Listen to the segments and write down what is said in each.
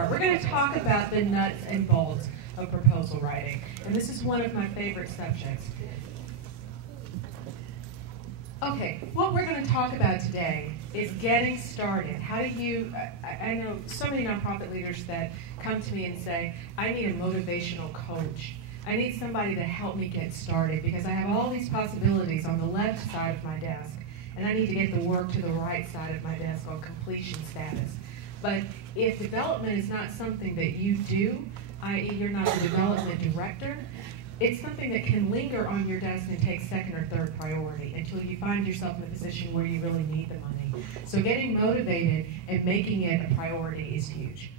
start. We're going to talk about the nuts and bolts of proposal writing. And this is one of my favorite subjects. Okay, what we're going to talk about today is getting started. How do you, I know so many nonprofit leaders that come to me and say, I need a motivational coach. I need somebody to help me get started because I have all these possibilities on the left side of my desk, and I need to get the work to the right side of my desk on completion status. But if development is not something that you do, i.e. you're not a development director, it's something that can linger on your desk and take second or third priority until you find yourself in a position where you really need the money. So getting motivated and making it a priority is huge.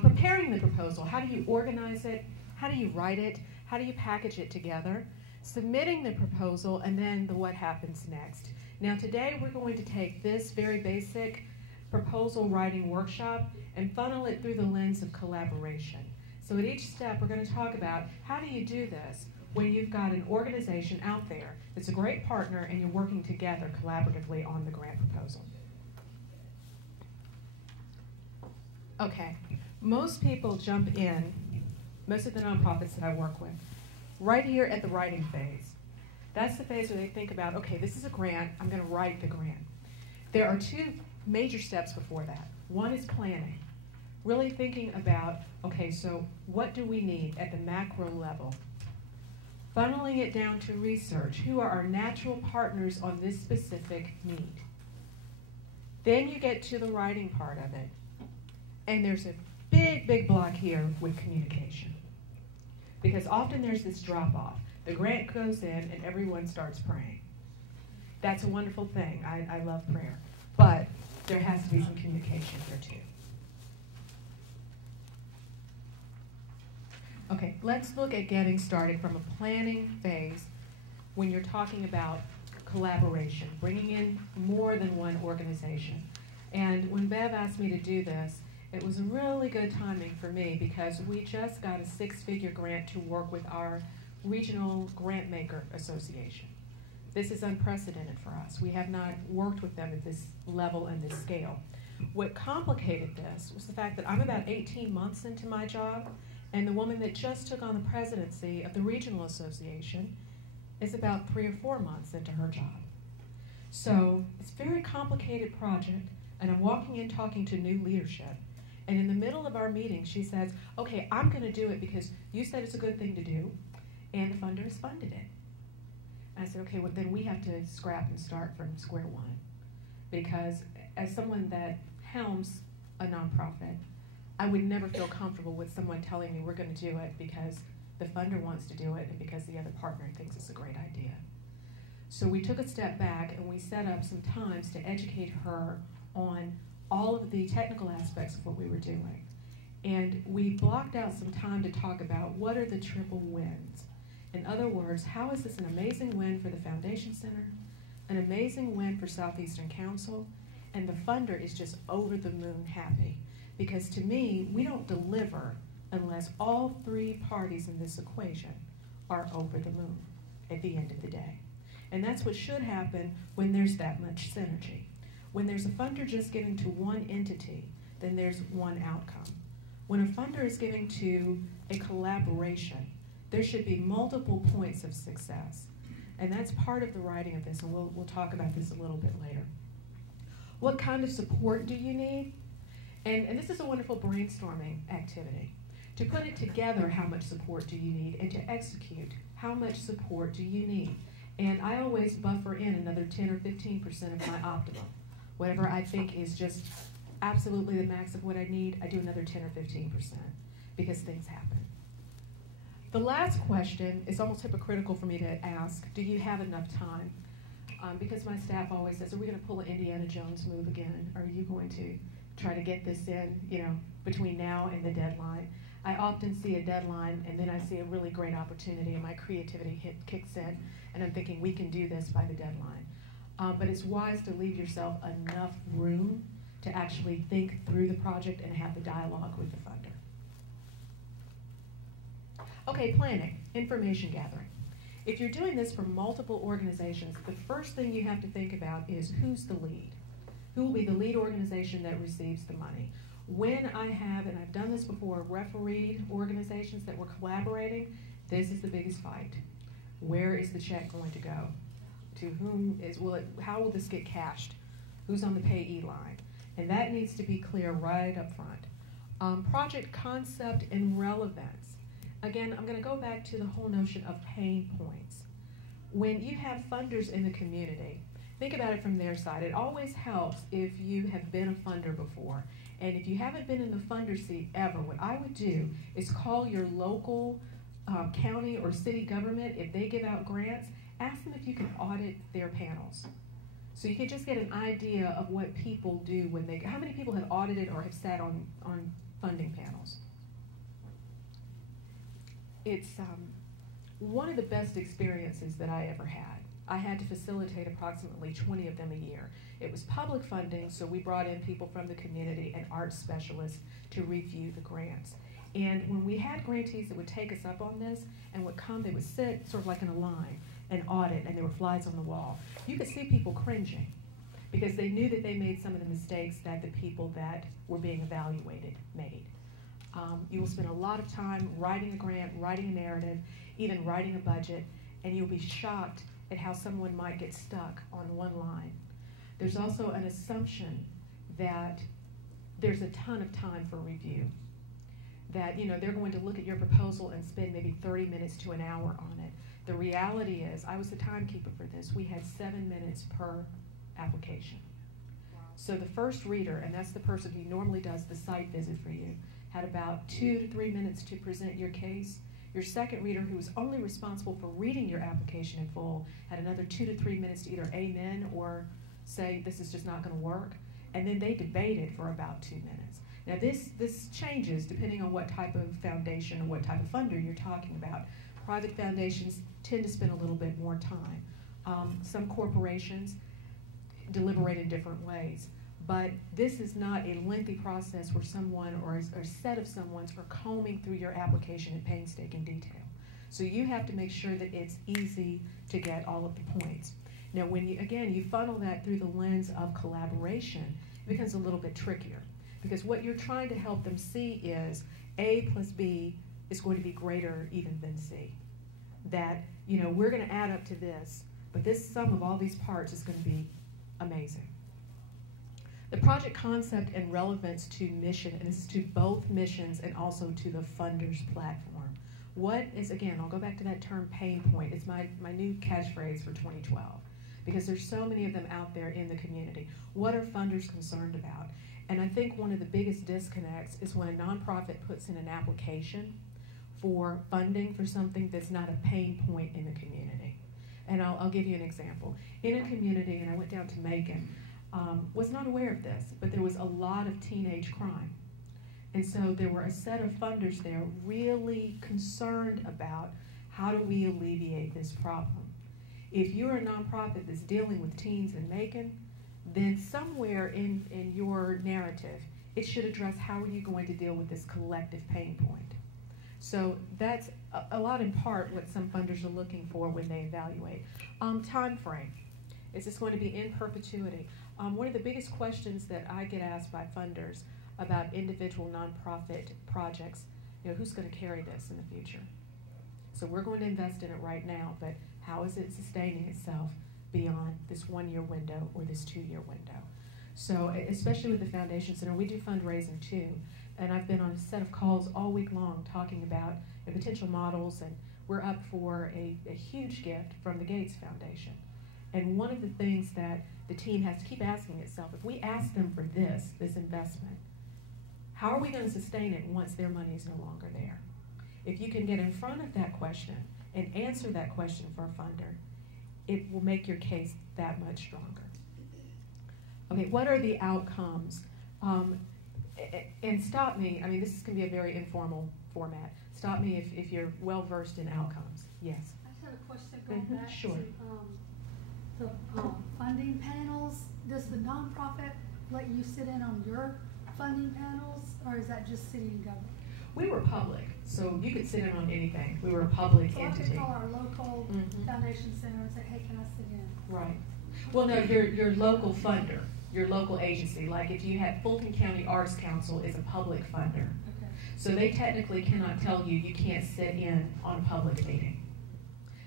Preparing the proposal, how do you organize it? How do you write it? How do you package it together? Submitting the proposal, and then the what happens next. Now today we're going to take this very basic proposal writing workshop and funnel it through the lens of collaboration. So at each step, we're going to talk about how do you do this when you've got an organization out there that's a great partner and you're working together collaboratively on the grant proposal. Okay, most people jump in, most of the nonprofits that I work with, right here at the writing phase. That's the phase where they think about, okay, this is a grant, I'm going to write the grant. There are two major steps before that. One is planning. Really thinking about, okay, so what do we need at the macro level? Funneling it down to research. Who are our natural partners on this specific need? Then you get to the writing part of it. And there's a big, big block here with communication. Because often there's this drop-off. The grant goes in and everyone starts praying. That's a wonderful thing. I love prayer. But there has to be some communication here too. Okay, let's look at getting started from a planning phase when you're talking about collaboration, bringing in more than one organization. And when Bev asked me to do this, it was a really good timing for me because we just got a 6-figure grant to work with our regional Grantmaker association. This is unprecedented for us. We have not worked with them at this level and this scale. What complicated this was the fact that I'm about 18 months into my job, and the woman that just took on the presidency of the regional association is about 3 or 4 months into her job. So it's a very complicated project, and I'm walking in talking to new leadership. And in the middle of our meeting, she says, okay, I'm going to do it because you said it's a good thing to do, and the funder has funded it. And I said, okay, well, then we have to scrap and start from square one. Because as someone that helms a nonprofit, I would never feel comfortable with someone telling me we're going to do it because the funder wants to do it and because the other partner thinks it's a great idea. So we took a step back and we set up some times to educate her on all of the technical aspects of what we were doing. And we blocked out some time to talk about what are the triple wins. In other words, how is this an amazing win for the Foundation Center, an amazing win for Southeastern Council, and the funder is just over the moon happy. Because to me, we don't deliver unless all 3 parties in this equation are over the moon at the end of the day. And that's what should happen when there's that much synergy. When there's a funder just giving to one entity, then there's one outcome. When a funder is giving to a collaboration, there should be multiple points of success. And that's part of the writing of this, and we'll talk about this a little bit later. What kind of support do you need? And this is a wonderful brainstorming activity. To put it together, how much support do you need? And to execute, how much support do you need? And I always buffer in another 10 or 15% of my optimum. Whatever I think is just absolutely the max of what I need, I do another 10 or 15% because things happen. The last question is almost hypocritical for me to ask, do you have enough time? Because my staff always says, are we going to pull an Indiana Jones move again? Are you going to try to get this in, between now and the deadline? I often see a deadline and then I see a really great opportunity and my creativity kicks in and I'm thinking we can do this by the deadline. But it's wise to leave yourself enough room to actually think through the project and have the dialogue with the funder. Okay, planning, information gathering. If you're doing this for multiple organizations, the first thing you have to think about is who's the lead? Who will be the lead organization that receives the money? When I have, and I've done this before, refereed organizations that were collaborating, this is the biggest fight. Where is the check going to go? To whom is, how will this get cashed? Who's on the payee line? And that needs to be clear right up front. Project concept and relevance. Again, I'm going to go back to the whole notion of pain points. When you have funders in the community, think about it from their side. It always helps if you have been a funder before. And if you haven't been in the funder seat ever, what I would do is call your local county or city government. If they give out grants, ask them if you can audit their panels. So you can just get an idea of what people do when they, how many people have audited or have sat on funding panels? It's one of the best experiences that I ever had. I had to facilitate approximately 20 of them a year. It was public funding, so we brought in people from the community and art specialists to review the grants. And when we had grantees that would take us up on this and would come, they would sit sort of like in a line and audit, and there were flies on the wall. You could see people cringing because they knew that they made some of the mistakes that the people that were being evaluated made. You will spend a lot of time writing a grant, writing a narrative, even writing a budget, and you'll be shocked at how someone might get stuck on one line. There's also an assumption that there's a ton of time for review. That they're going to look at your proposal and spend maybe 30 minutes to an hour on it. The reality is, I was the timekeeper for this, we had 7 minutes per application. Wow. So the first reader, and that's the person who normally does the site visit for you, had about 2 to 3 minutes to present your case. Your second reader, who was only responsible for reading your application in full, had another 2 to 3 minutes to either amen or say this is just not going to work. And then they debated for about 2 minutes. Now this changes depending on what type of foundation or what type of funder you're talking about. Private foundations tend to spend a little bit more time. Some corporations deliberate in different ways. But this is not a lengthy process where someone or a set of someone's are combing through your application in painstaking detail. So you have to make sure that it's easy to get all of the points. Now when you funnel that through the lens of collaboration, it becomes a little bit trickier. Because what you're trying to help them see is A plus B is going to be greater even than C. That, we're going to add up to this, but this sum of all these parts is going to be amazing. The project concept and relevance to mission, and this is to both missions and also to the funders platform. What is, again, I'll go back to that term pain point. It's my new catchphrase for 2012, because there's so many of them out there in the community. What are funders concerned about? And I think one of the biggest disconnects is when a nonprofit puts in an application for funding for something that's not a pain point in the community. And I'll give you an example. In a community, and I went down to Macon, was not aware of this, but there was a lot of teenage crime. And so there were a set of funders there really concerned about how do we alleviate this problem. If you're a nonprofit that's dealing with teens in Macon, then somewhere in your narrative, it should address how are you going to deal with this collective pain point. So that's a lot in part what some funders are looking for when they evaluate. Time frame. Is this going to be in perpetuity? One of the biggest questions that I get asked by funders about individual nonprofit projects, who's going to carry this in the future? So we're going to invest in it right now, but how is it sustaining itself beyond this 1 year window or this 2 year window? So especially with the Foundation Center, we do fundraising too. And I've been on a set of calls all week long talking about potential models, and we're up for a huge gift from the Gates Foundation. And one of the things that the team has to keep asking itself, if we ask them for this investment, how are we going to sustain it once their money is no longer there? If you can get in front of that question and answer that question for a funder, it will make your case that much stronger. Okay, what are the outcomes? And stop me, this can be a very informal format. Stop me if you're well versed in outcomes. Yes? I just have a question going back sure. to the funding panels. Does the nonprofit let you sit in on your funding panels, or is that just city and government? We were public, so you could sit in on anything. We were a public entity. So I could call our local foundation center and say, hey, can I sit in? Right. Well, no, your local funder. your local agency. Like if you had Fulton County Arts Council is a public funder. Okay. So they technically cannot tell you you can't sit in on a public meeting.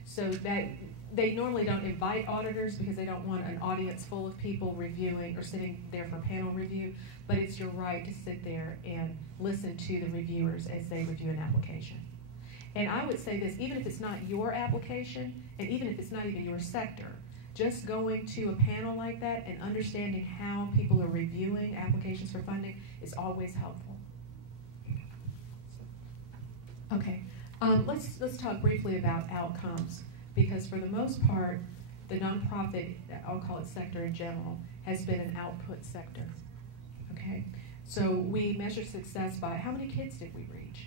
So that they normally don't invite auditors because they don't want an audience full of people reviewing or sitting there for panel review, but it's your right to sit there and listen to the reviewers as they review an application. And I would say this, even if it's not your application, and even if it's not even your sector, just going to a panel like that and understanding how people are reviewing applications for funding is always helpful. Okay, let's talk briefly about outcomes, because for the most part, the nonprofit, I'll call it sector in general, has been an output sector. Okay, so we measure success by how many kids did we reach?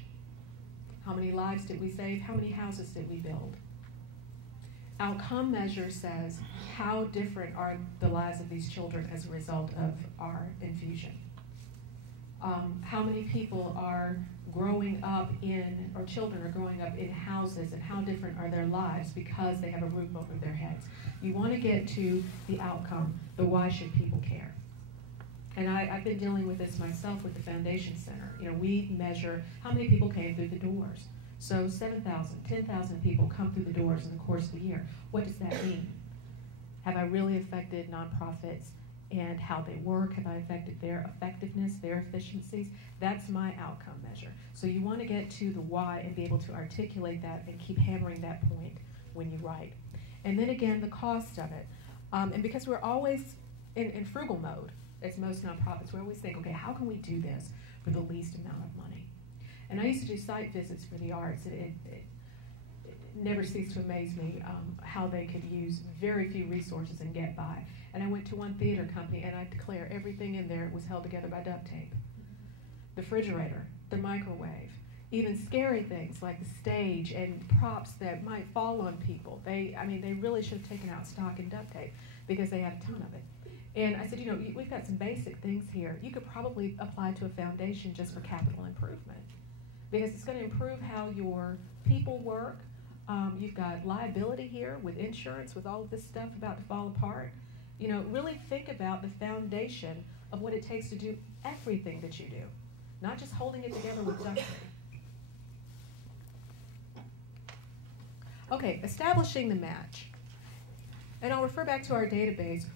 How many lives did we save? How many houses did we build? Outcome measure says how different are the lives of these children as a result of our infusion. How many people are growing up in, or children are growing up in houses, and how different are their lives because they have a roof over their heads. You want to get to the outcome, the why should people care. And I've been dealing with this myself with the Foundation Center. You know, we measure how many people came through the doors. So 7,000, 10,000 people come through the doors in the course of the year. What does that mean? Have I really affected nonprofits and how they work? Have I affected their effectiveness, their efficiencies? That's my outcome measure. So you want to get to the why and be able to articulate that and keep hammering that point when you write. And then again, the cost of it. And because we're always in frugal mode, as most nonprofits, we always think, okay, how can we do this for the least amount of money? And I used to do site visits for the arts. It never ceased to amaze me how they could use very few resources and get by. And I went to one theater company, and I declare everything in there was held together by duct tape. The refrigerator, the microwave, even scary things like the stage and props that might fall on people. They really should have taken out stock in duct tape because they had a ton of it. And I said, you know, we've got some basic things here. You could probably apply to a foundation just for capital improvement, because it's going to improve how your people work. You've got liability here with insurance, with all of this stuff about to fall apart. You know, really think about the foundation of what it takes to do everything that you do, not just holding it together with duct tape. Okay, establishing the match. And I'll refer back to our database.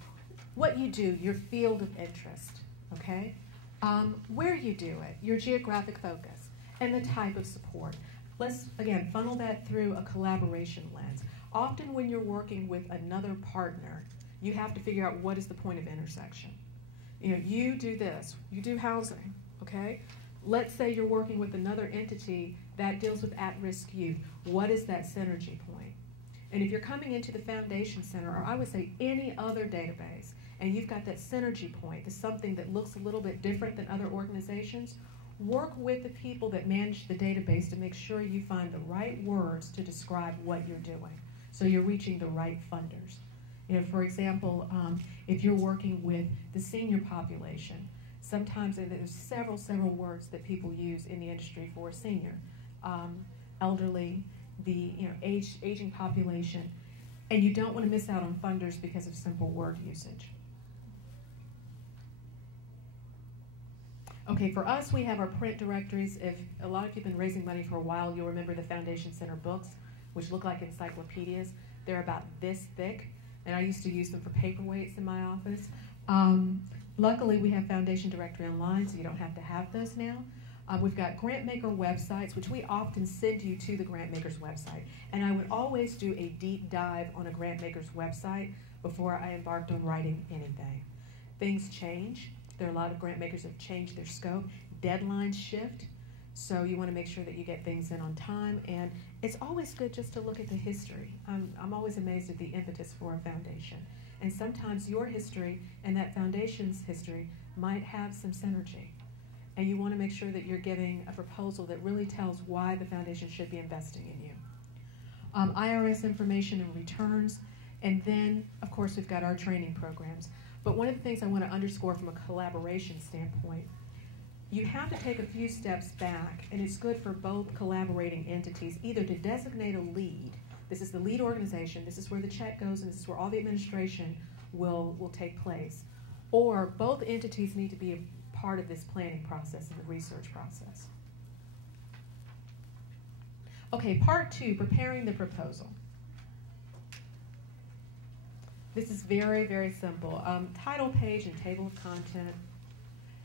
What you do, your field of interest, okay? Where you do it, your geographic focus, and the type of support. Let's, again, funnel that through a collaboration lens. Often when you're working with another partner, you have to figure out what is the point of intersection. You know, you do this, you do housing, okay? Let's say you're working with another entity that deals with at-risk youth. What is that synergy point? And if you're coming into the Foundation Center, or I would say any other database, and you've got that synergy point, that's something that looks a little bit different than other organizations, work with the people that manage the database to make sure you find the right words to describe what you're doing, so you're reaching the right funders. You know, for example, if you're working with the senior population, sometimes there's several words that people use in the industry for senior, elderly, the aging population, and you don't want to miss out on funders because of simple word usage. Okay, for us, we have our print directories. If a lot of you have been raising money for a while, you'll remember the Foundation Center books, which look like encyclopedias. They're about this thick, and I used to use them for paperweights in my office. Luckily, we have Foundation Directory Online, so you don't have to have those now. We've got Grantmaker websites, which we often send you to the Grantmaker's website. And I would always do a deep dive on a Grantmaker's website before I embarked on writing anything. Things change. There are a lot of Grantmakers that have changed their scope. Deadlines shift, so you want to make sure that you get things in on time. And it's always good just to look at the history. I'm always amazed at the impetus for a foundation. And sometimes your history and that foundation's history might have some synergy. And you want to make sure that you're giving a proposal that really tells why the foundation should be investing in you. IRS information and returns. And then, of course, we've got our training programs. But one of the things I want to underscore from a collaboration standpoint, you have to take a few steps back, and it's good for both collaborating entities, either to designate a lead. This is the lead organization, this is where the check goes, and this is where all the administration will take place. or both entities need to be a part of this planning process and the research process. Okay, part 2, preparing the proposal. This is very, very simple. Title page and table of content.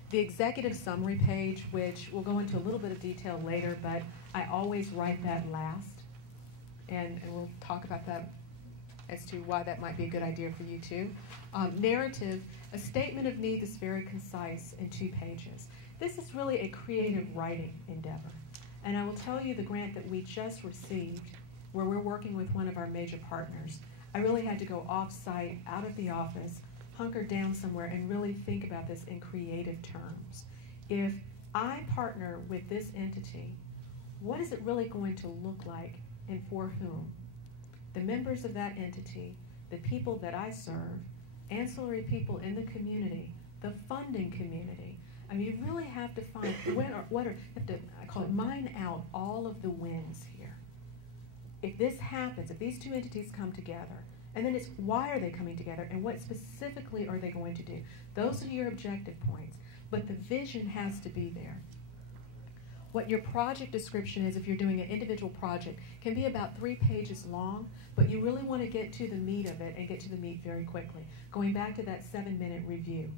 The executive summary page, which we'll go into a little bit of detail later, but I always write that last. And we'll talk about that as to why that might be a good idea for you too. Narrative, a statement of need that's very concise in 2 pages. This is really a creative writing endeavor. And I will tell you the grant that we just received, where we're working with one of our major partners, I really had to go off-site, out of the office, hunker down somewhere, and really think about this in creative terms. If I partner with this entity, what is it really going to look like and for whom? The members of that entity, the people that I serve, ancillary people in the community, the funding community. I mean, you really have to find, I call it mine out all of the wins here. If this happens, if these 2 entities come together, and then it's why are they coming together and what specifically are they going to do? Those are your objective points, but the vision has to be there. What your project description is, if you're doing an individual project, can be about 3 pages long, but you really want to get to the meat of it and get to the meat very quickly. Going back to that 7-minute review.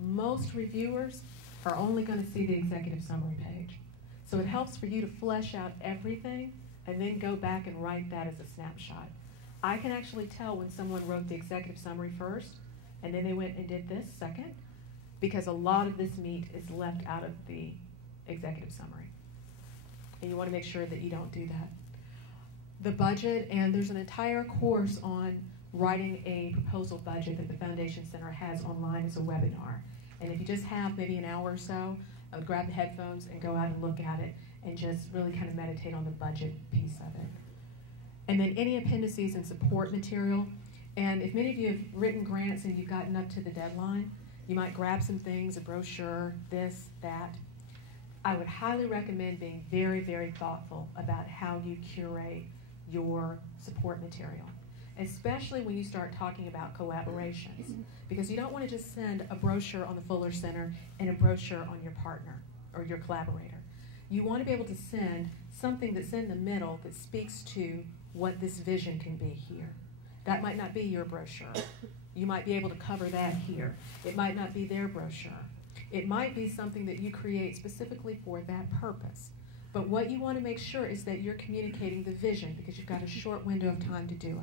Most reviewers are only going to see the executive summary page. So it helps for you to flesh out everything and then go back and write that as a snapshot. I can actually tell when someone wrote the executive summary first and then they went and did this second, because a lot of this meat is left out of the executive summary. And you want to make sure that you don't do that. The budget, and there's an entire course on writing a proposal budget that the Foundation Center has online as a webinar. And if you just have maybe an hour or so, I would grab the headphones and go out and look at it and just really kind of meditate on the budget piece of it. And then any appendices and support material. And if many of you have written grants and you've gotten up to the deadline, you might grab some things, a brochure, this, that. I would highly recommend being very, very thoughtful about how you curate your support material, especially when you start talking about collaborations, because you don't want to just send a brochure on the Fuller Center and a brochure on your partner or your collaborator. You want to be able to send something that's in the middle that speaks to what this vision can be here. That might not be your brochure. You might be able to cover that here. It might not be their brochure. It might be something that you create specifically for that purpose. But what you want to make sure is that you're communicating the vision, because you've got a short window of time to do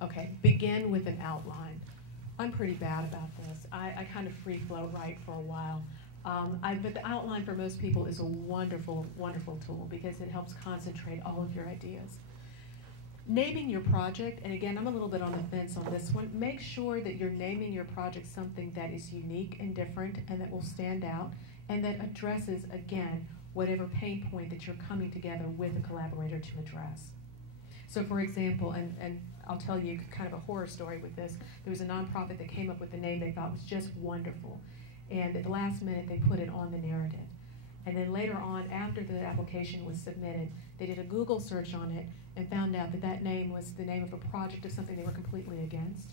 it. Okay, begin with an outline. I'm pretty bad about this. I kind of free flow write for a while. But the outline for most people is a wonderful, wonderful tool because it helps concentrate all of your ideas. Naming your project, and again, I'm a little bit on the fence on this one. Make sure that you're naming your project something that is unique and different and that will stand out and that addresses, again, whatever pain point that you're coming together with a collaborator to address. So for example, and I'll tell you kind of a horror story with this, there was a nonprofit that came up with a name they thought was just wonderful. And at the last minute, they put it on the narrative. And then later on, after the application was submitted, they did a Google search on it and found out that that name was the name of a project of something they were completely against.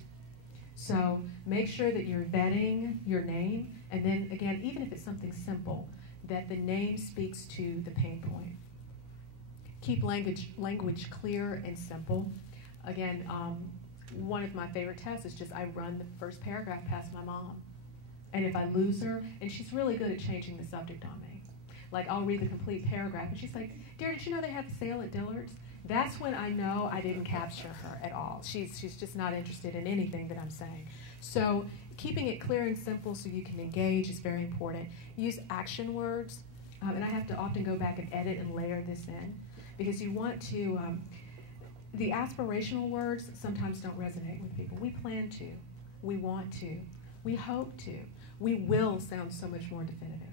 So make sure that you're vetting your name, and then again, even if it's something simple, that the name speaks to the pain point. Keep language clear and simple. Again, one of my favorite tests is just I run the first paragraph past my mom. And if I lose her, and she's really good at changing the subject on me. Like, I'll read the complete paragraph, and she's like, "Dear, did you know they have a sale at Dillard's?" That's when I know I didn't capture her at all. She's just not interested in anything that I'm saying. So keeping it clear and simple so you can engage is very important. Use action words, and I have to often go back and edit and layer this in, because you want to, the aspirational words sometimes don't resonate with people. We plan to, we want to, we hope to, we will sound so much more definitive.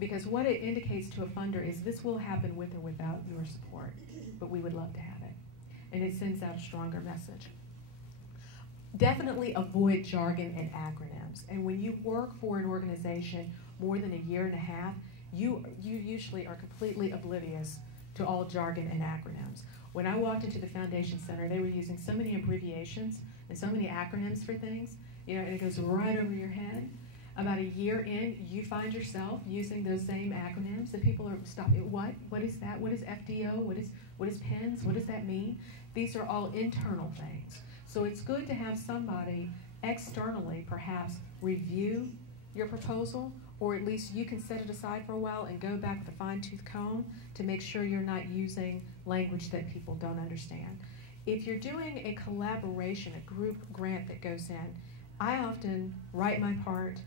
Because what it indicates to a funder is this will happen with or without your support, but we would love to have it. And it sends out a stronger message. Definitely avoid jargon and acronyms. And when you work for an organization more than a year and a half, you usually are completely oblivious to all jargon and acronyms. When I walked into the Foundation Center, they were using so many abbreviations and so many acronyms for things, and it goes right over your head. About a year in, you find yourself using those same acronyms, and people are stopping. What? What is that? What is FDO? What is PENS? What does that mean? These are all internal things. So it's good to have somebody externally perhaps review your proposal, or at least you can set it aside for a while and go back with a fine-tooth comb to make sure you're not using language that people don't understand. If you're doing a collaboration, a group grant that goes in, I often write my part,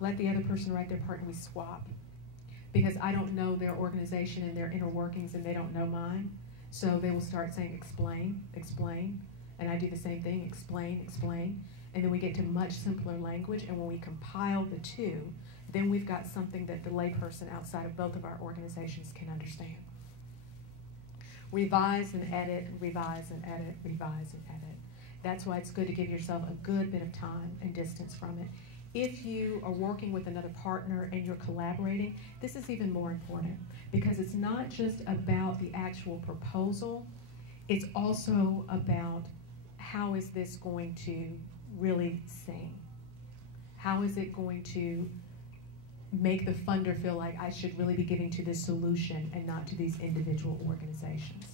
let the other person write their part, and we swap. Because I don't know their organization and their inner workings, and they don't know mine. So they will start saying, explain, explain. And I do the same thing, explain, explain. And then we get to much simpler language, and when we compile the two, then we've got something that the layperson outside of both of our organizations can understand. Revise and edit, revise and edit, revise and edit. That's why it's good to give yourself a good bit of time and distance from it. If you are working with another partner and you're collaborating, this is even more important because it's not just about the actual proposal, it's also about how is this going to really sing? How is it going to make the funder feel like I should really be giving to this solution and not to these individual organizations?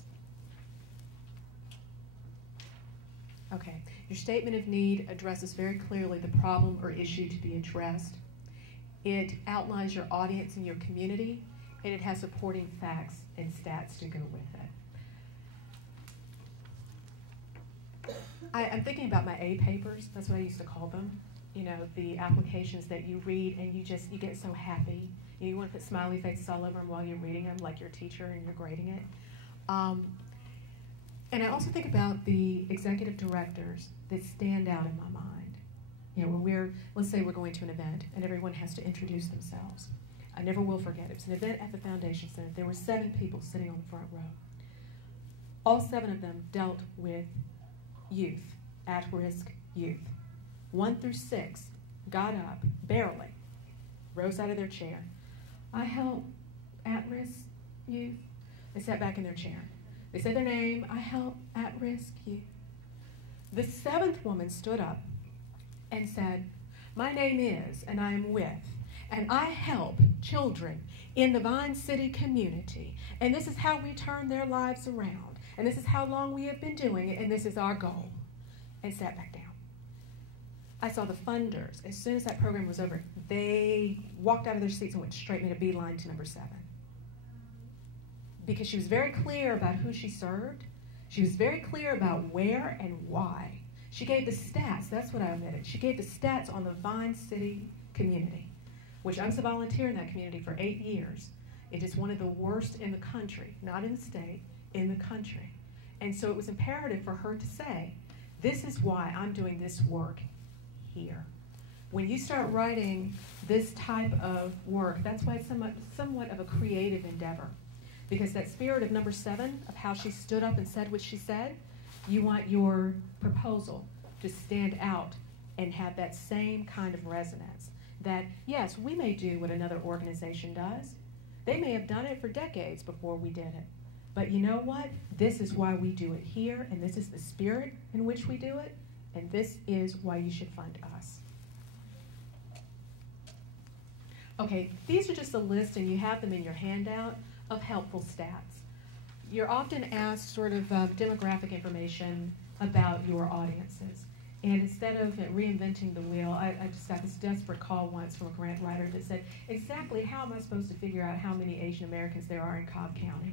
Okay, your statement of need addresses very clearly the problem or issue to be addressed. It outlines your audience and your community, and it has supporting facts and stats to go with it. I'm thinking about my A papers. That's what I used to call them. You know, the applications that you read and you get so happy. You want to put smiley faces all over them while you're reading them, like your teacher and you're grading it. And I also think about the executive directors that stand out in my mind. You know, when let's say we're going to an event and everyone has to introduce themselves. I never will forget, it was an event at the Foundation Center. There were 7 people sitting on the front row. All 7 of them dealt with youth, at-risk youth. 1 through 6 got up, barely, rose out of their chair. I help at-risk youth. They sat back in their chair. They said their name, I help at-risk youth. The 7th woman stood up and said, my name is, and I am with, and I help children in the Vine City community, and this is how we turn their lives around, and this is how long we have been doing it, and this is our goal, and sat back down. I saw the funders, as soon as that program was over, they walked out of their seats and went straight, made a beeline to number 7. Because she was very clear about who she served. She was very clear about where and why. She gave the stats, that's what I omitted. She gave the stats on the Vine City community, which I was a volunteer in that community for 8 years. It is one of the worst in the country, not in the state, in the country. And so it was imperative for her to say, this is why I'm doing this work here. When you start writing this type of work, that's why it's somewhat of a creative endeavor. Because that spirit of number 7, of how she stood up and said what she said, you want your proposal to stand out and have that same kind of resonance. That, yes, we may do what another organization does. They may have done it for decades before we did it. But you know what? This is why we do it here, and this is the spirit in which we do it, and this is why you should fund us. Okay, these are just a list, and you have them in your handout, of helpful stats. You're often asked sort of demographic information about your audiences. And instead of reinventing the wheel, I just got this desperate call once from a grant writer that said, exactly how am I supposed to figure out how many Asian Americans there are in Cobb County?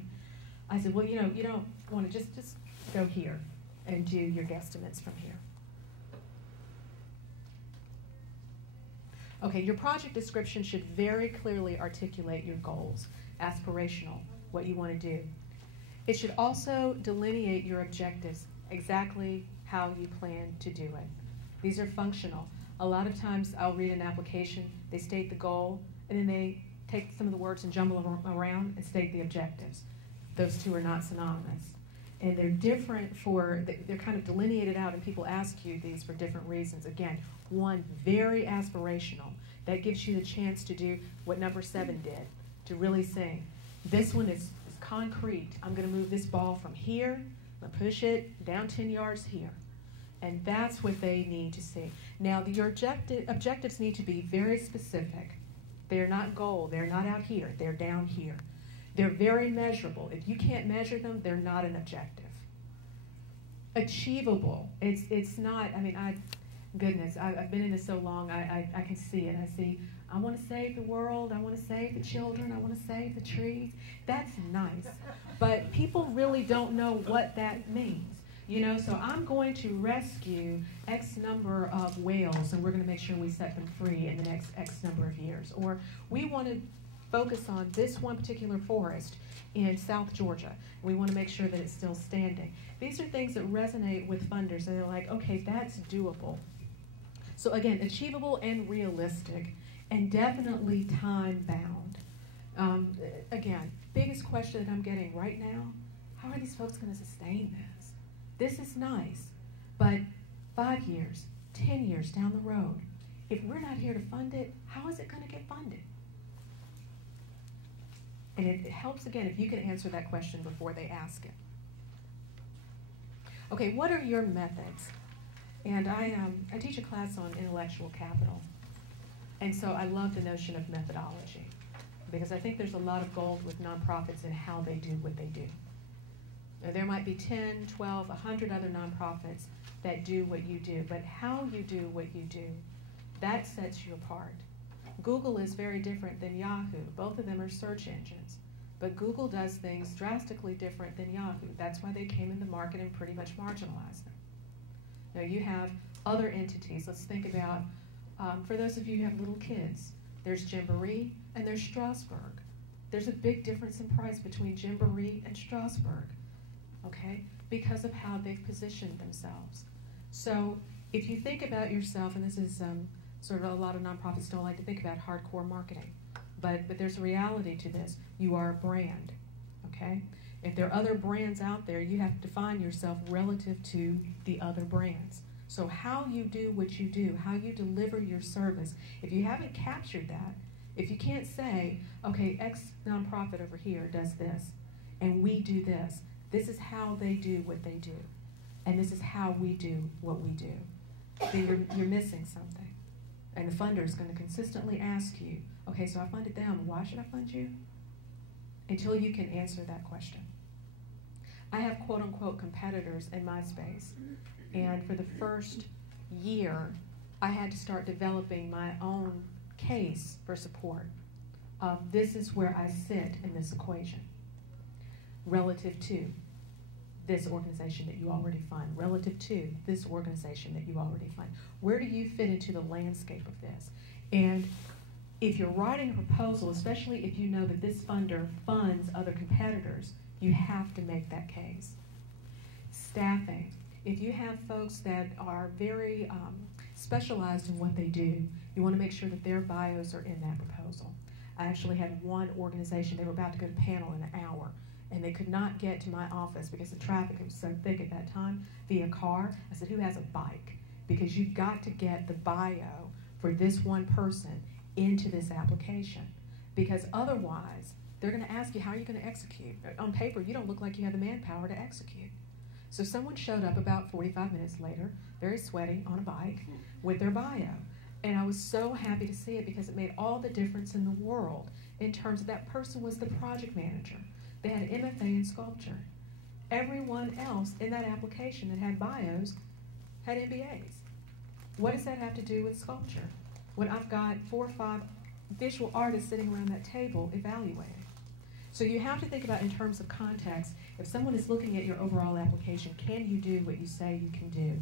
I said, well, you know, you don't want to just go here and do your guesstimates from here. Okay, your project description should very clearly articulate your goals, aspirational, what you want to do. It should also delineate your objectives, exactly how you plan to do it. These are functional. A lot of times I'll read an application, they state the goal, and then they take some of the words and jumble them around and state the objectives. Those two are not synonymous. And they're different they're kind of delineated out, and people ask you these for different reasons. Again, one, very aspirational. That gives you the chance to do what number 7 did, to really sing. This one is concrete. I'm going to move this ball from here, I'm going to push it down 10 yards here. And that's what they need to see. Now, your objectives need to be very specific. They're not goal. They're not out here. They're down here. They're very measurable. If you can't measure them, they're not an objective. Achievable. It's not, I mean, I've been in this so long, I can see it. I see, I want to save the world. I want to save the children. I want to save the trees. That's nice. But people really don't know what that means. You know, so I'm going to rescue X number of whales, and we're going to make sure we set them free in the next X number of years. Or we want to focus on this one particular forest in South Georgia. We want to make sure that it's still standing. These are things that resonate with funders, and they're like, okay, that's doable. So again, achievable and realistic, and definitely time-bound. Again, biggest question that I'm getting right now, how are these folks going to sustain this? This is nice, but 5 years, 10 years down the road, if we're not here to fund it, how is it going to get funded? And it helps, again, if you can answer that question before they ask it. Okay, what are your methods? And I teach a class on intellectual capital. And so I love the notion of methodology, because I think there's a lot of gold with nonprofits in how they do what they do. There might be 10, 12, 100 other nonprofits that do what you do, but how you do what you do, that sets you apart. Google is very different than Yahoo. Both of them are search engines, but Google does things drastically different than Yahoo. That's why they came in the market and pretty much marginalized them. Now you have other entities. Let's think about, for those of you who have little kids, there's Gymboree and there's Strasbourg. There's a big difference in price between Gymboree and Strasbourg. Okay, because of how they've positioned themselves. So if you think about yourself, and this is sort of a lot of nonprofits don't like to think about hardcore marketing, but there's a reality to this. You are a brand, okay? If there are other brands out there, you have to define yourself relative to the other brands. So how you do what you do, how you deliver your service, if you haven't captured that, if you can't say, okay, X nonprofit over here does this, and we do this, this is how they do what they do, and this is how we do what we do, then you're missing something. And the funder is going to consistently ask you, okay, so I funded them, why should I fund you? Until you can answer that question. I have quote-unquote competitors in my space, and for the first year, I had to start developing my own case for support of this is where I sit in this equation, relative to this organization that you already fund, relative to this organization that you already fund. Where do you fit into the landscape of this? And if you're writing a proposal, especially if you know that this funder funds other competitors, you have to make that case. Staffing. If you have folks that are very specialized in what they do, you want to make sure that their bios are in that proposal. I actually had one organization, they were about to go to panel in an hour, and they could not get to my office because the traffic was so thick at that time via car. I said, who has a bike? Because you've got to get the bio for this one person into this application, because otherwise they're going to ask you, how are you going to execute? On paper, you don't look like you have the manpower to execute. So someone showed up about 45 minutes later, very sweaty, on a bike with their bio. And I was so happy to see it because it made all the difference in the world in terms of that person was the project manager. They had an MFA in sculpture. Everyone else in that application that had bios had MBAs. What does that have to do with sculpture? When I've got 4 or 5 visual artists sitting around that table evaluating. So you have to think about in terms of context. If someone is looking at your overall application, can you do what you say you can do?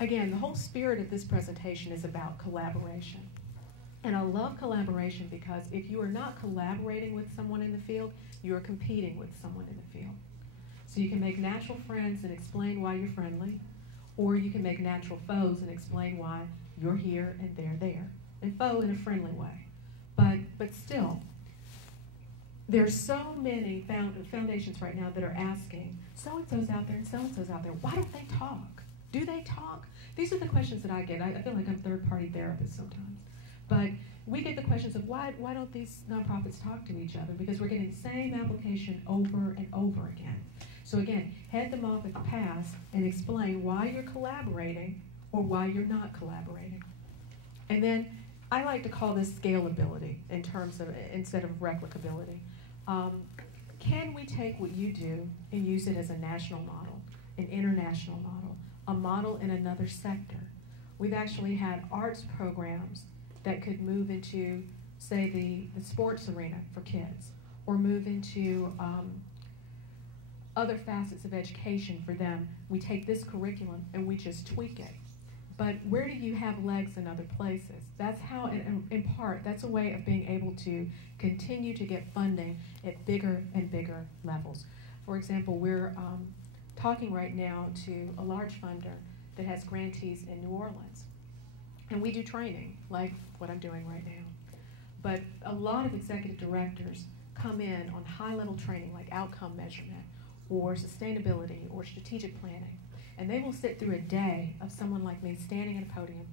Again, the whole spirit of this presentation is about collaboration. And I love collaboration because if you are not collaborating with someone in the field, you are competing with someone in the field. So you can make natural friends and explain why you're friendly, or you can make natural foes and explain why you're here and they're there. And foe in a friendly way. But still, there's so many foundations right now that are asking, so-and-so's out there and so-and-so's out there, why don't they talk? Do they talk? These are the questions that I get. I feel like I'm third-party therapist sometimes. But we get the questions of why don't these nonprofits talk to each other? Because we're getting the same application over and over again. So again, head them off at the pass and explain why you're collaborating or why you're not collaborating. And then I like to call this scalability in terms of, instead of replicability. Can we take what you do and use it as a national model, an international model, a model in another sector? We've actually had arts programs that could move into, say, the sports arena for kids, or move into other facets of education for them. We take this curriculum and we just tweak it. But where do you have legs in other places? That's how, in part, that's a way of being able to continue to get funding at bigger and bigger levels. For example, we're talking right now to a large funder that has grantees in New Orleans. And we do training, like what I'm doing right now. But a lot of executive directors come in on high-level training, like outcome measurement, or sustainability, or strategic planning. And they will sit through a day of someone like me standing at a podium,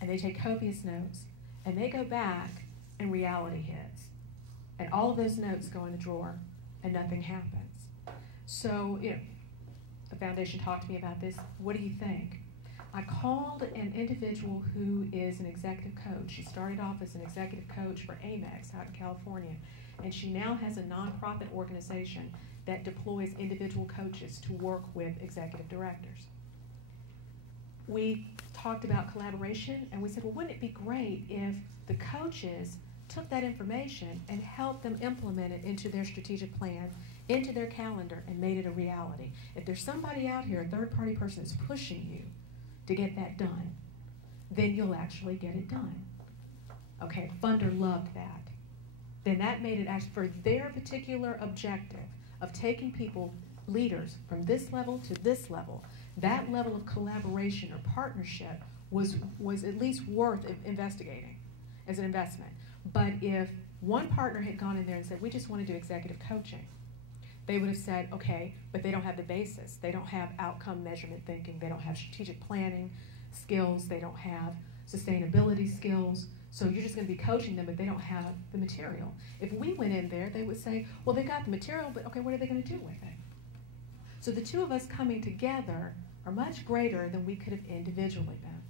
and they take copious notes, and they go back, and reality hits. And all of those notes go in the drawer, and nothing happens. So, you know, the foundation talked to me about this. What do you think? I called an individual who is an executive coach. She started off as an executive coach for Amex out in California, and she now has a nonprofit organization that deploys individual coaches to work with executive directors. We talked about collaboration, and we said, well, wouldn't it be great if the coaches took that information and helped them implement it into their strategic plan, into their calendar, and made it a reality? If there's somebody out here, a third-party person that's pushing you to get that done, then you'll actually get it done. Okay, funder loved that. Then that made it actually for their particular objective of taking people, leaders, from this level to this level. That level of collaboration or partnership was at least worth investigating as an investment. But if one partner had gone in there and said, we just want to do executive coaching, they would have said, okay, but they don't have the basis. They don't have outcome measurement thinking. They don't have strategic planning skills. They don't have sustainability skills. So you're just going to be coaching them, but they don't have the material. If we went in there, they would say, well, they've got the material, but okay, what are they going to do with it? So the two of us coming together are much greater than we could have individually been.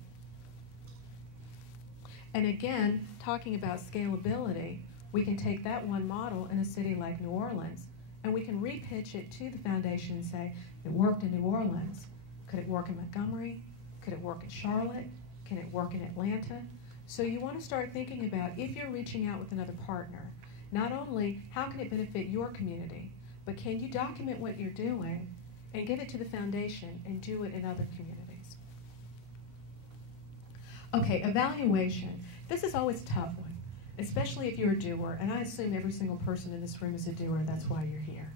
And again, talking about scalability, we can take that one model in a city like New Orleans, and we can repitch it to the foundation and say, it worked in New Orleans. Could it work in Montgomery? Could it work in Charlotte? Can it work in Atlanta? So you want to start thinking about, if you're reaching out with another partner, not only how can it benefit your community, but can you document what you're doing and give it to the foundation and do it in other communities? Okay, evaluation. This is always a tough one, especially if you're a doer, and I assume every single person in this room is a doer, that's why you're here.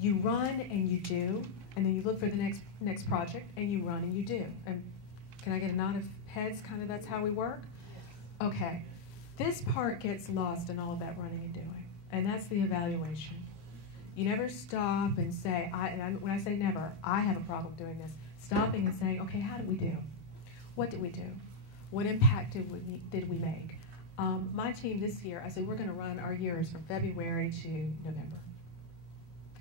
You run and you do, and then you look for the next project, and you run and you do. And can I get a nod of heads? Kind of that's how we work? Okay, this part gets lost in all of that running and doing, and that's the evaluation. You never stop and say, when I say never, I have a problem doing this, stopping and saying, okay, how did we do? What did we do? What impact did we make? My team this year, I said, we're going to run our years from February to November.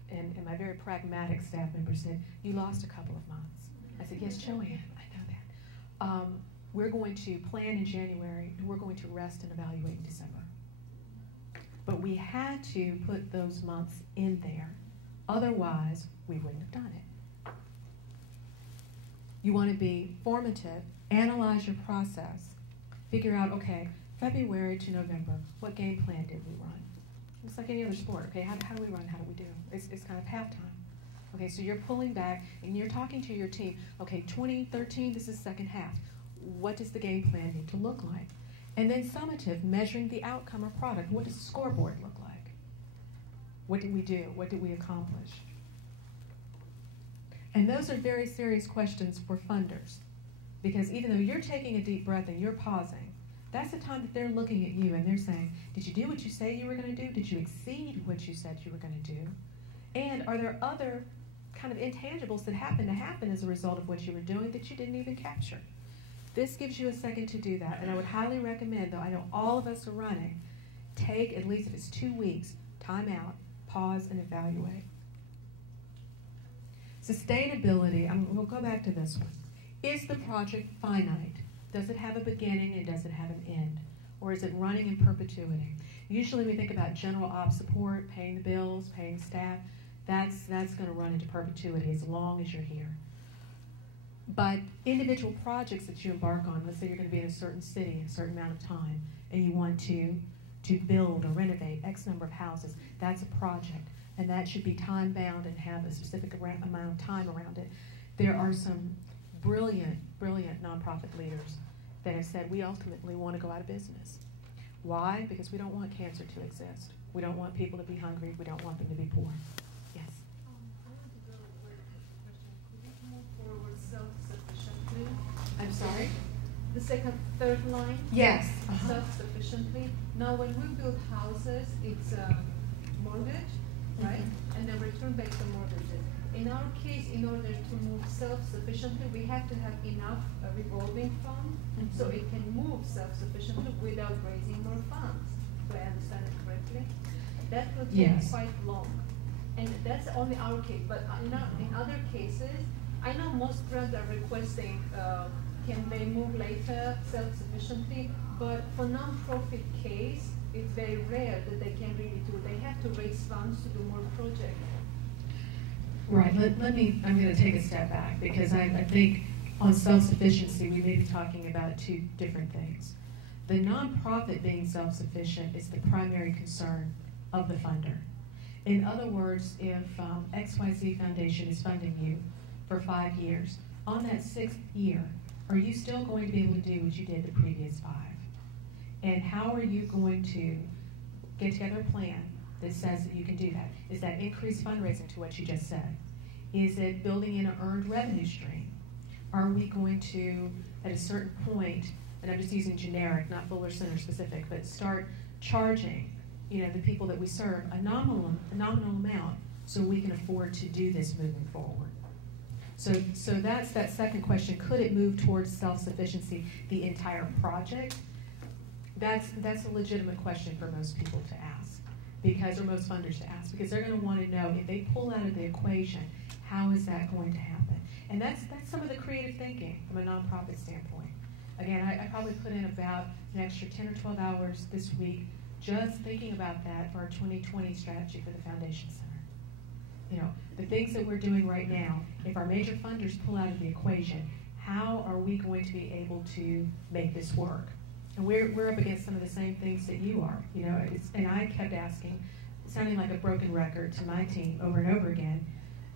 And my very pragmatic staff member said, you lost a couple of months. I said, yes, Joanne, I know that. We're going to plan in January, and we're going to rest and evaluate in December. But we had to put those months in there. Otherwise, we wouldn't have done it. You want to be formative, analyze your process, figure out, okay, February to November, what game plan did we run? It's like any other sport, okay, how do we run, how do we do? It's kind of halftime. Okay, so you're pulling back and you're talking to your team, okay, 2013, this is second half. What does the game plan need to look like? And then summative, measuring the outcome or product. What does the scoreboard look like? What did we do? What did we accomplish? And those are very serious questions for funders, because even though you're taking a deep breath and you're pausing, that's the time that they're looking at you and they're saying, did you do what you say you were going to do? Did you exceed what you said you were going to do? And are there other kind of intangibles that happen as a result of what you were doing that you didn't even capture? This gives you a second to do that, and I would highly recommend, though I know all of us are running, take at least if it's 2 weeks, time out, pause, and evaluate. Sustainability, we'll go back to this one. Is the project finite? Does it have a beginning and does it have an end? Or is it running in perpetuity? Usually we think about general op support, paying the bills, paying staff. That's going to run into perpetuity as long as you're here. But individual projects that you embark on, let's say you're going to be in a certain city in a certain amount of time, and you want to build or renovate X number of houses, that's a project. And that should be time-bound and have a specific amount of time around it. There are some brilliant, brilliant nonprofit leaders that have said, we ultimately want to go out of business. Why? Because we don't want cancer to exist. We don't want people to be hungry. We don't want them to be poor. Yes? I want to go with a question. Could you move forward self-sufficiently? I'm sorry? The third line? Yes. Self-sufficiently. Now, when we build houses, it's mortgage, right? And then return based on mortgages. In our case, in order to move self-sufficiently, we have to have enough revolving fund so it can move self-sufficiently without raising more funds. Do I understand it correctly? That will take quite long. And that's only our case. But in other cases, I know most grants are requesting can they move later self-sufficiently, but for non-profit case, it's very rare that they can really do. They have to raise funds to do more projects. Right. I'm going to take a step back because I think on self-sufficiency we may be talking about two different things. The nonprofit being self-sufficient is the primary concern of the funder. In other words, if XYZ Foundation is funding you for 5 years, on that 6th year, are you still going to be able to do what you did the previous 5? And how are you going to get together a plan that says that you can do that? Is that increased fundraising to what you just said? Is it building in an earned revenue stream? Are we going to, at a certain point, and I'm just using generic, not Fuller Center specific, but start charging, the people that we serve a nominal amount so we can afford to do this moving forward? So that's that second question. Could it move towards self-sufficiency, the entire project? That's a legitimate question for most people to ask, or most funders to ask, because they're going to want to know if they pull out of the equation, how is that going to happen? And that's some of the creative thinking from a nonprofit standpoint. Again, I probably put in about an extra 10 or 12 hours this week just thinking about that for our 2020 strategy for the Foundation Center. The things that we're doing right now, if our major funders pull out of the equation, how are we going to be able to make this work? And we're up against some of the same things that you are. And I kept asking, sounding like a broken record to my team over and over again,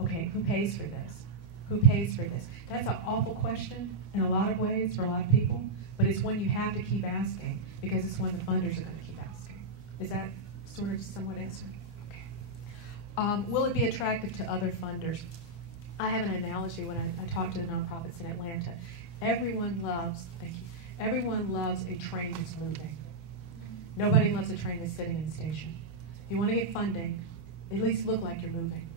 okay, who pays for this? Who pays for this? That's an awful question in a lot of ways for a lot of people, but it's one you have to keep asking because it's one the funders are going to keep asking. Is that sort of somewhat answered? Okay. Will it be attractive to other funders? I have an analogy when I talk to the nonprofits in Atlanta. Everyone loves a train that's moving. Nobody loves a train that's sitting in the station. If you want to get funding, at least look like you're moving.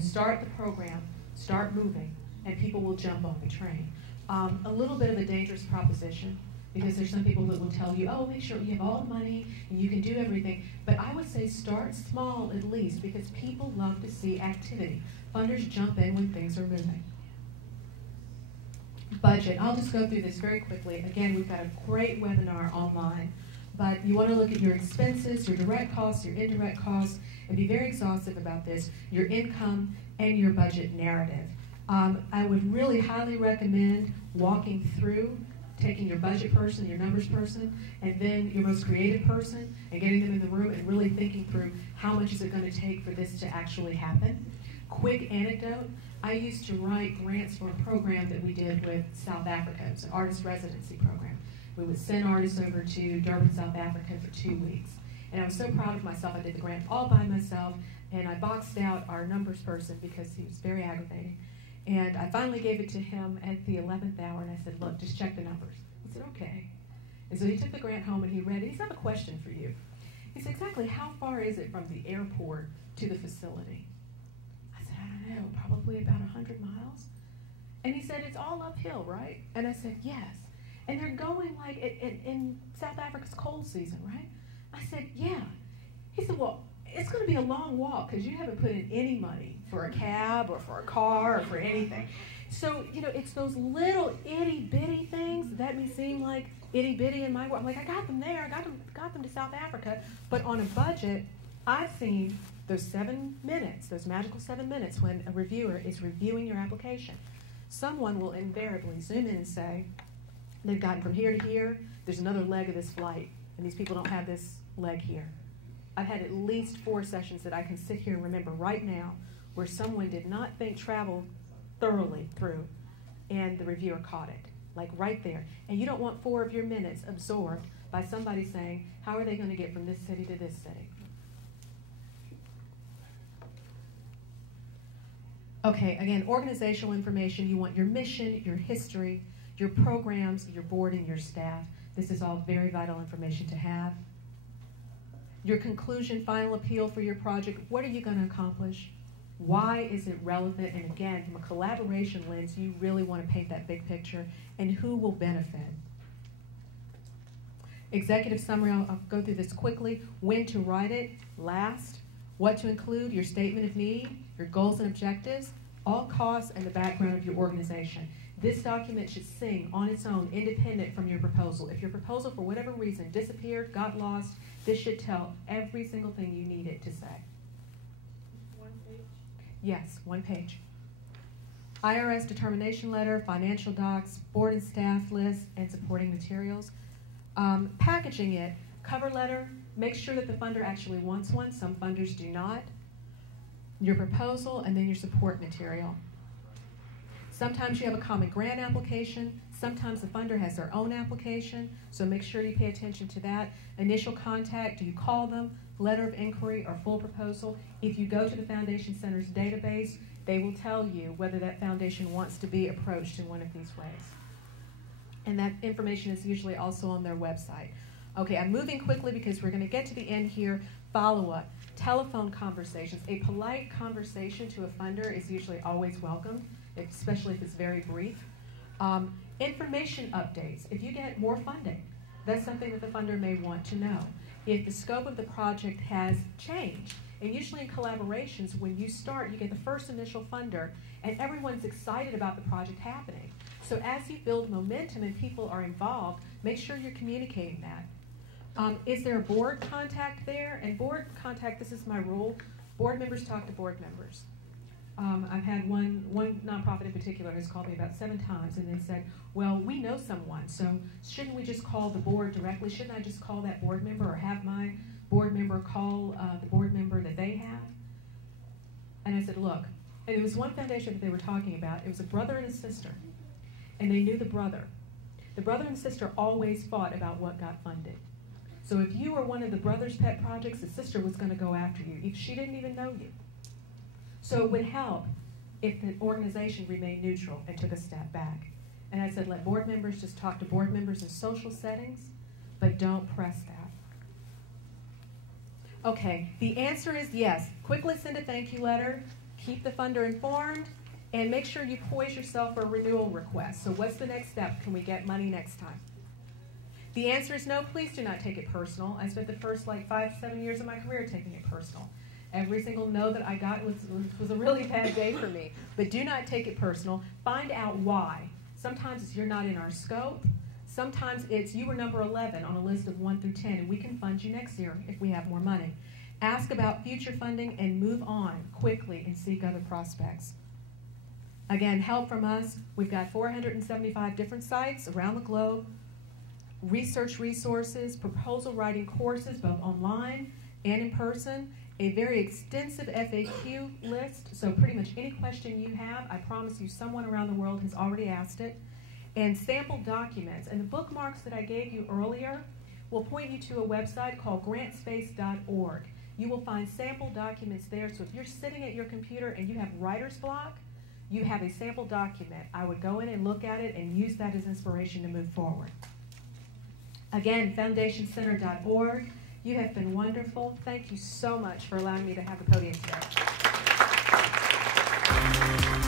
Start the program, start moving, and people will jump on the train. A little bit of a dangerous proposition, because there's some people that will tell you, oh, make sure you have all the money and you can do everything. But I would say start small at least, because people love to see activity. Funders jump in when things are moving. Budget. I'll just go through this very quickly. Again, we've got a great webinar online, but you want to look at your expenses, your direct costs, your indirect costs, and be very exhaustive about this, your income and your budget narrative. I would really highly recommend walking through, taking your budget person, your numbers person, and then your most creative person, and getting them in the room and really thinking through how much is it going to take for this to actually happen. Quick anecdote. I used to write grants for a program that we did with South Africa. It was an artist residency program. We would send artists over to Durban, South Africa for 2 weeks. And I was so proud of myself. I did the grant all by myself, and I boxed out our numbers person because he was very aggravating. And I finally gave it to him at the 11th hour, and I said, look, just check the numbers. He said, okay. And so he took the grant home, and he read it. He said, I have a question for you. He said, exactly how far is it from the airport to the facility? I don't know, probably about 100 miles. And he said, it's all uphill, right? And I said, yes. And they're going like in South Africa's cold season, right? I said, yeah. He said, well, it's going to be a long walk because you haven't put in any money for a cab or for a car or for anything. So, it's those little itty-bitty things that may seem like itty-bitty in my world. I'm like, I got them there. I got them to South Africa. But on a budget, I've seen those 7 minutes, those magical 7 minutes when a reviewer is reviewing your application. Someone will invariably zoom in and say, they've gotten from here to here, there's another leg of this flight, and these people don't have this leg here. I've had at least 4 sessions that I can sit here and remember right now where someone did not think travel thoroughly through, and the reviewer caught it, like right there. And you don't want 4 of your minutes absorbed by somebody saying, how are they going to get from this city to this city? Okay, again, organizational information. You want your mission, your history, your programs, your board, and your staff. This is all very vital information to have. Your conclusion, final appeal for your project. What are you going to accomplish? Why is it relevant? And again, from a collaboration lens, you really want to paint that big picture. And who will benefit? Executive summary, I'll go through this quickly. When to write it, last. What to include, your statement of need, your goals and objectives, all costs, and the background of your organization. This document should sing on its own, independent from your proposal. If your proposal, for whatever reason, disappeared, got lost, this should tell every single thing you need it to say. 1 page? Yes, 1 page. IRS determination letter, financial docs, board and staff list, and supporting materials. Packaging it, cover letter, make sure that the funder actually wants one. Some funders do not. Your proposal, and then your support material. Sometimes you have a common grant application. Sometimes the funder has their own application, so make sure you pay attention to that. Initial contact, do you call them, letter of inquiry, or full proposal? If you go to the Foundation Center's database, they will tell you whether that foundation wants to be approached in one of these ways. And that information is usually also on their website. Okay, I'm moving quickly because we're going to get to the end here. Follow-up, telephone conversations. A polite conversation to a funder is usually always welcome, especially if it's very brief. Information updates. If you get more funding, that's something that the funder may want to know. If the scope of the project has changed, and usually in collaborations, when you start, you get the first initial funder, and everyone's excited about the project happening. So as you build momentum and people are involved, make sure you're communicating that. Is there a board contact there? And board contact, this is my rule, board members talk to board members. I've had one nonprofit in particular has called me about 7 times, and they said, well, we know someone, so shouldn't we just call the board directly? Shouldn't I just call that board member, or have my board member call the board member that they have? And I said, look, and it was one foundation that they were talking about. It was a brother and a sister, and they knew the brother. The brother and sister always fought about what got funded. So if you were one of the brother's pet projects, the sister was going to go after you, if she didn't even know you. So it would help if the organization remained neutral and took a step back. And I said, let board members just talk to board members in social settings, but don't press that. Okay, the answer is yes. Quickly send a thank you letter, keep the funder informed, and make sure you poise yourself for a renewal request. So what's the next step? Can we get money next time? The answer is no, please do not take it personal. I spent the first 5 to 7 years of my career taking it personal. Every single no that I got was a really bad day for me. But do not take it personal. Find out why. Sometimes it's you're not in our scope. Sometimes it's you were number 11 on a list of 1 through 10, and we can fund you next year if we have more money. Ask about future funding and move on quickly and seek other prospects. Again, help from us. We've got 475 different sites around the globe, research resources, proposal writing courses, both online and in person, a very extensive FAQ list, so pretty much any question you have, I promise you someone around the world has already asked it, and sample documents. And the bookmarks that I gave you earlier will point you to a website called grantspace.org. You will find sample documents there, so if you're sitting at your computer and you have writer's block, you have a sample document. I would go in and look at it and use that as inspiration to move forward. Again, foundationcenter.org. You have been wonderful. Thank you so much for allowing me to have the podium today.